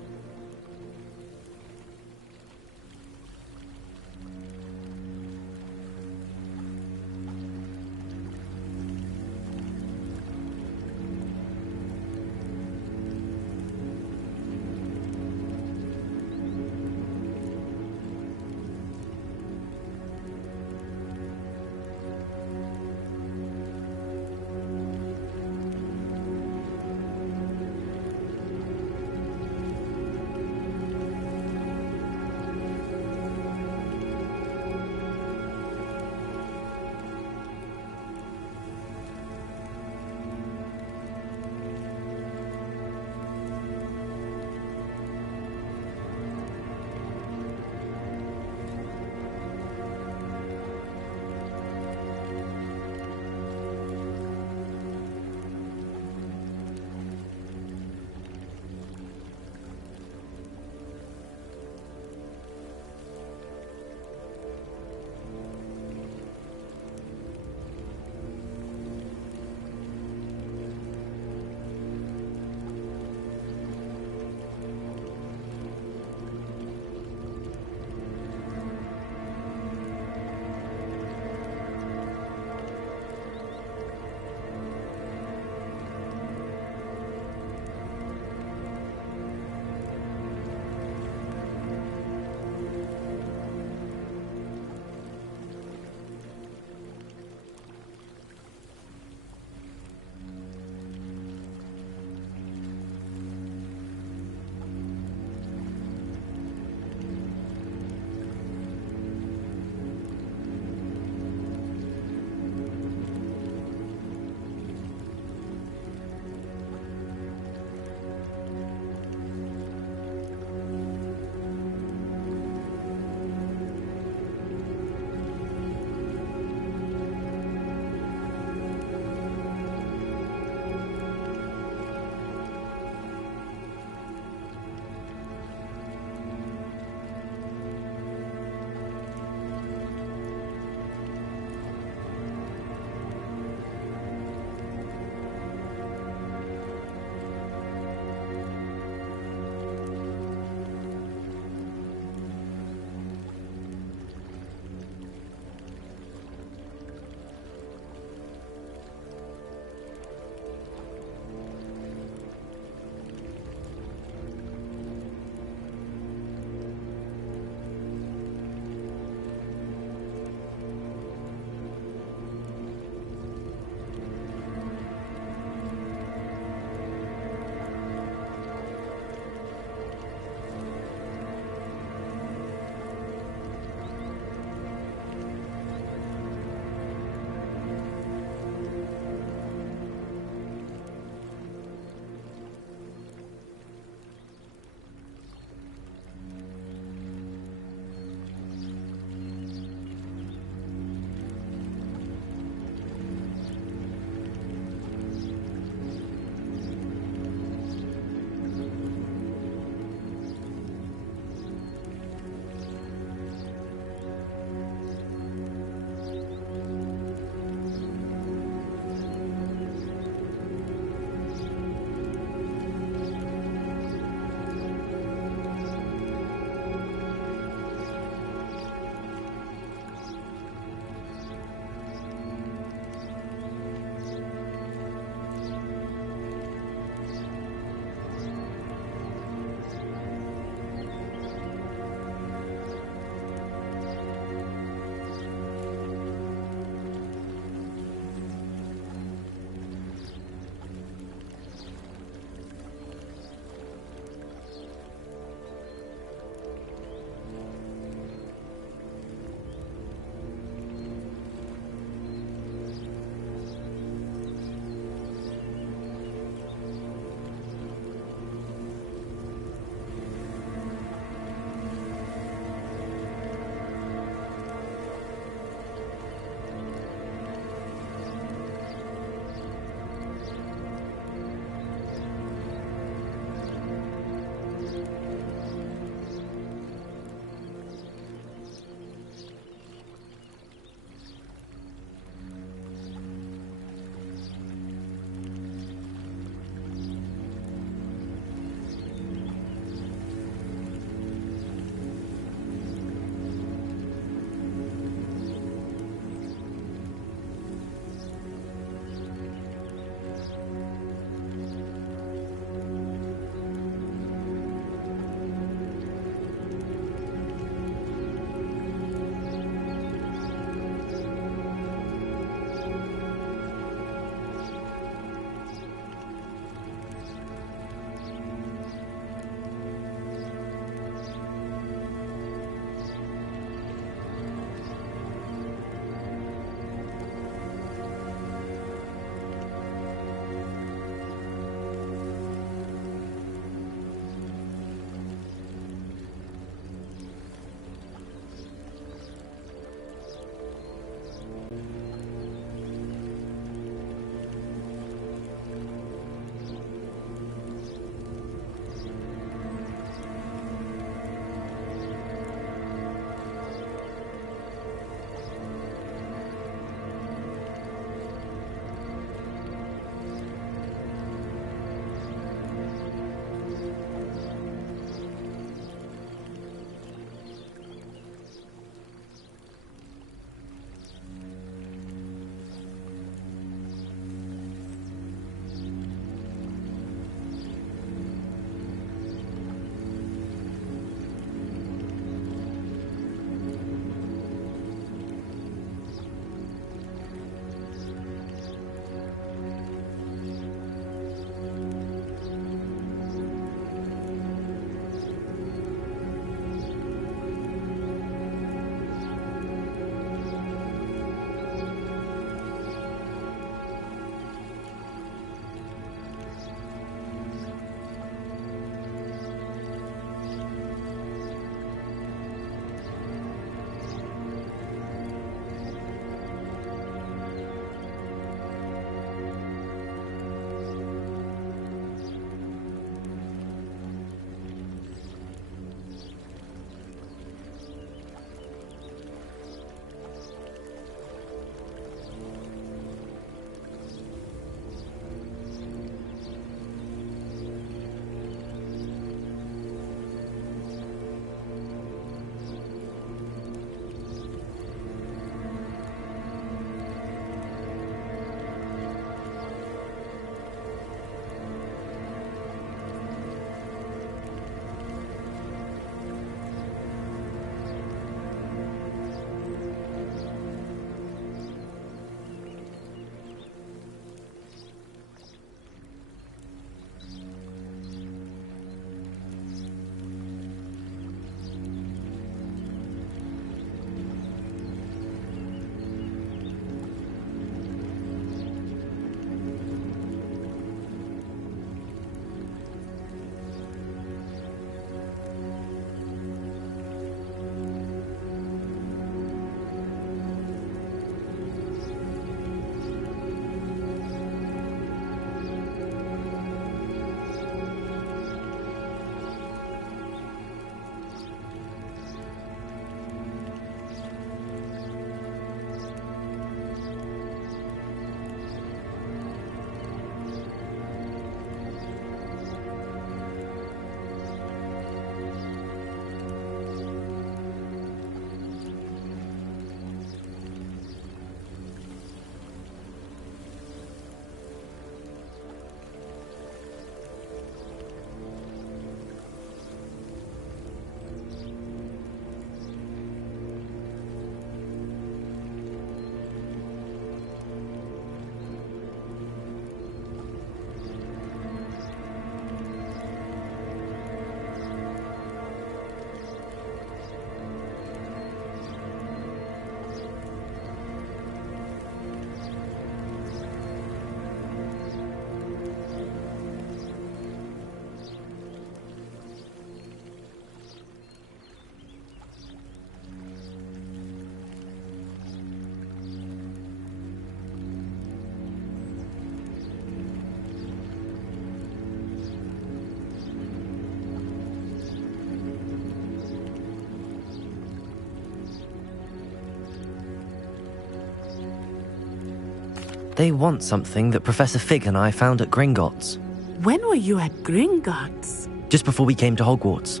They want something that Professor Fig and I found at Gringotts. When were you at Gringotts? Just before we came to Hogwarts.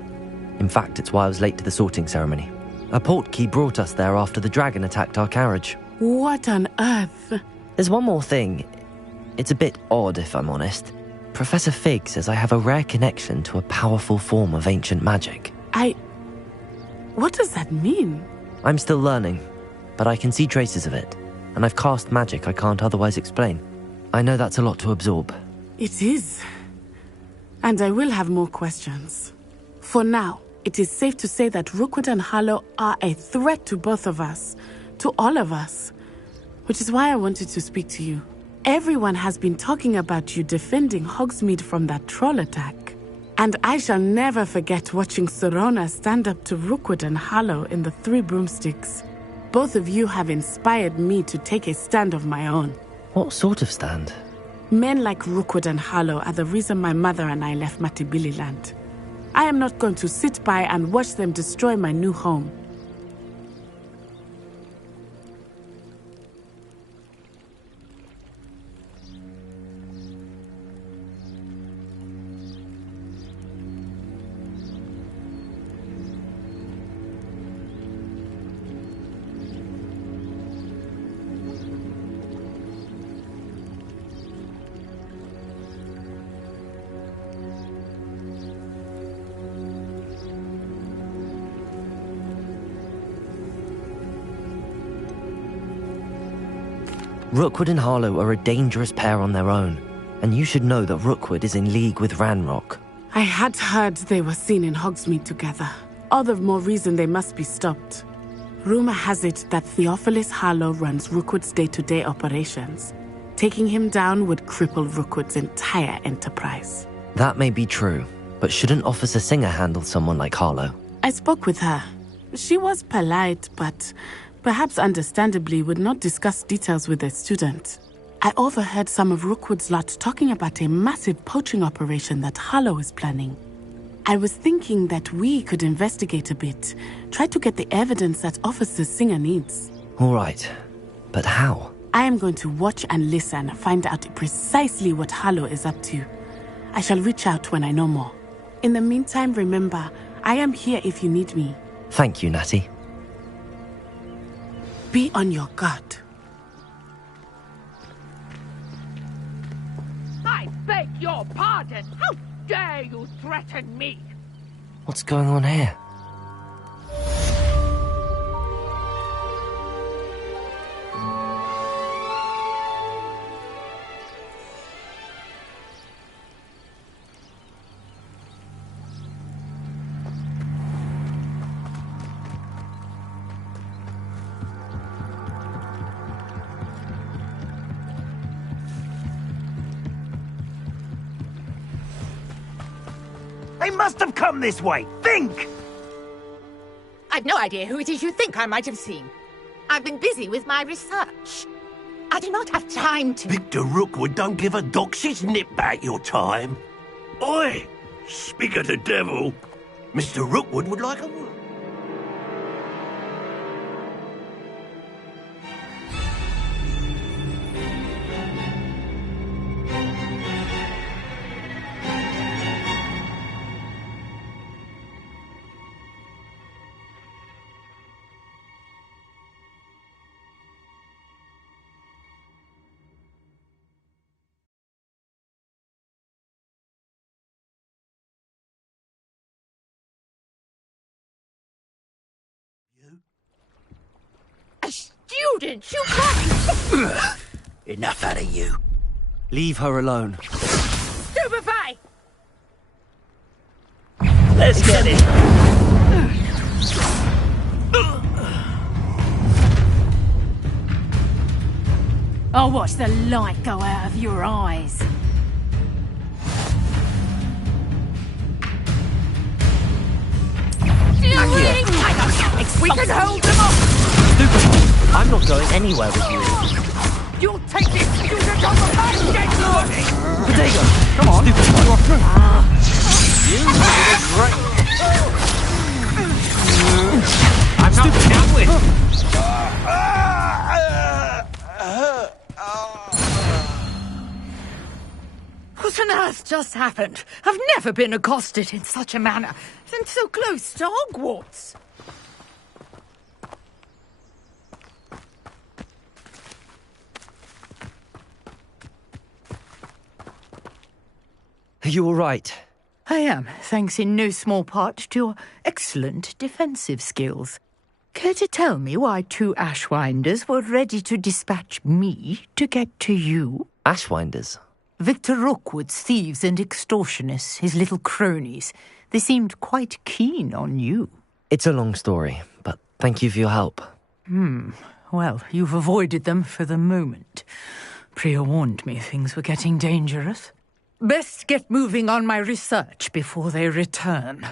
In fact, it's why I was late to the sorting ceremony. A portkey brought us there after the dragon attacked our carriage. What on earth? There's one more thing. It's a bit odd, if I'm honest. Professor Fig says I have a rare connection to a powerful form of ancient magic. What does that mean? I'm still learning, but I can see traces of it, and I've cast magic I can't otherwise explain. I know that's a lot to absorb. It is. And I will have more questions. For now, it is safe to say that Rookwood and Harlow are a threat to both of us, to all of us, which is why I wanted to speak to you. Everyone has been talking about you defending Hogsmeade from that troll attack. And I shall never forget watching Sorona stand up to Rookwood and Harlow in the Three Broomsticks. Both of you have inspired me to take a stand of my own. What sort of stand? Men like Rookwood and Harlow are the reason my mother and I left Matibili Land. I am not going to sit by and watch them destroy my new home. Rookwood and Harlow are a dangerous pair on their own, and you should know that Rookwood is in league with Ranrock. I had heard they were seen in Hogsmeade together. All the more reason they must be stopped. Rumor has it that Theophilus Harlow runs Rookwood's day-to-day operations. Taking him down would cripple Rookwood's entire enterprise. That may be true, but shouldn't Officer Singer handle someone like Harlow? I spoke with her. She was polite, but perhaps understandably would not discuss details with a student. I overheard some of Rookwood's lot talking about a massive poaching operation that Harlow is planning. I was thinking that we could investigate a bit, try to get the evidence that Officer Singer needs. All right, but how? I am going to watch and listen, find out precisely what Harlow is up to. I shall reach out when I know more. In the meantime, remember, I am here if you need me. Thank you, Natty. Be on your guard. I beg your pardon. How dare you threaten me? What's going on here? They must have come this way. Think! I've no idea who it is you think I might have seen. I've been busy with my research. I do not have time to... Victor Rookwood don't give a doxy's nip back your time. Oi! Speak of the devil. Mr. Rookwood would like a word. A student, you can't... Enough out of you. Leave her alone. Stupefy! Let's get it. I'll watch the light go out of your eyes. We can hold them off! Stupid! I'm not going anywhere with you. You'll take this student on the back, dead body! Potato! Come on! Stupid! You are through! You did it great! I'm not done with! What on earth just happened? I've never been accosted in such a manner, and so close to Hogwarts. Are you all right? I am, thanks in no small part to your excellent defensive skills. Care to tell me why 2 Ashwinders were ready to dispatch me to get to you? Ashwinders? Victor Rookwood's thieves and extortionists, his little cronies. They seemed quite keen on you. It's a long story, but thank you for your help. Well, you've avoided them for the moment. Priya warned me things were getting dangerous. Best get moving on my research before they return.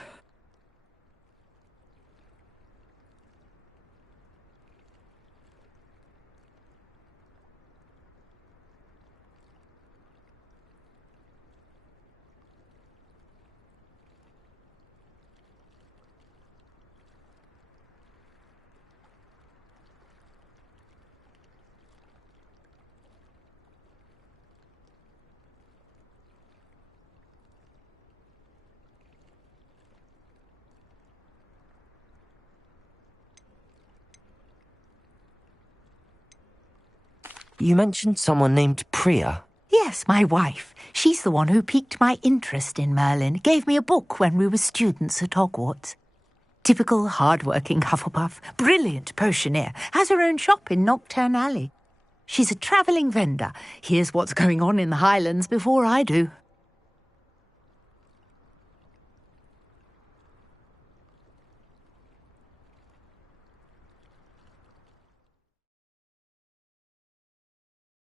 You mentioned someone named Priya. Yes, my wife. She's the one who piqued my interest in Merlin. Gave me a book when we were students at Hogwarts. Typical hard-working Hufflepuff. Brilliant potioneer. Has her own shop in Knockturn Alley. She's a travelling vendor. Hears what's going on in the Highlands before I do.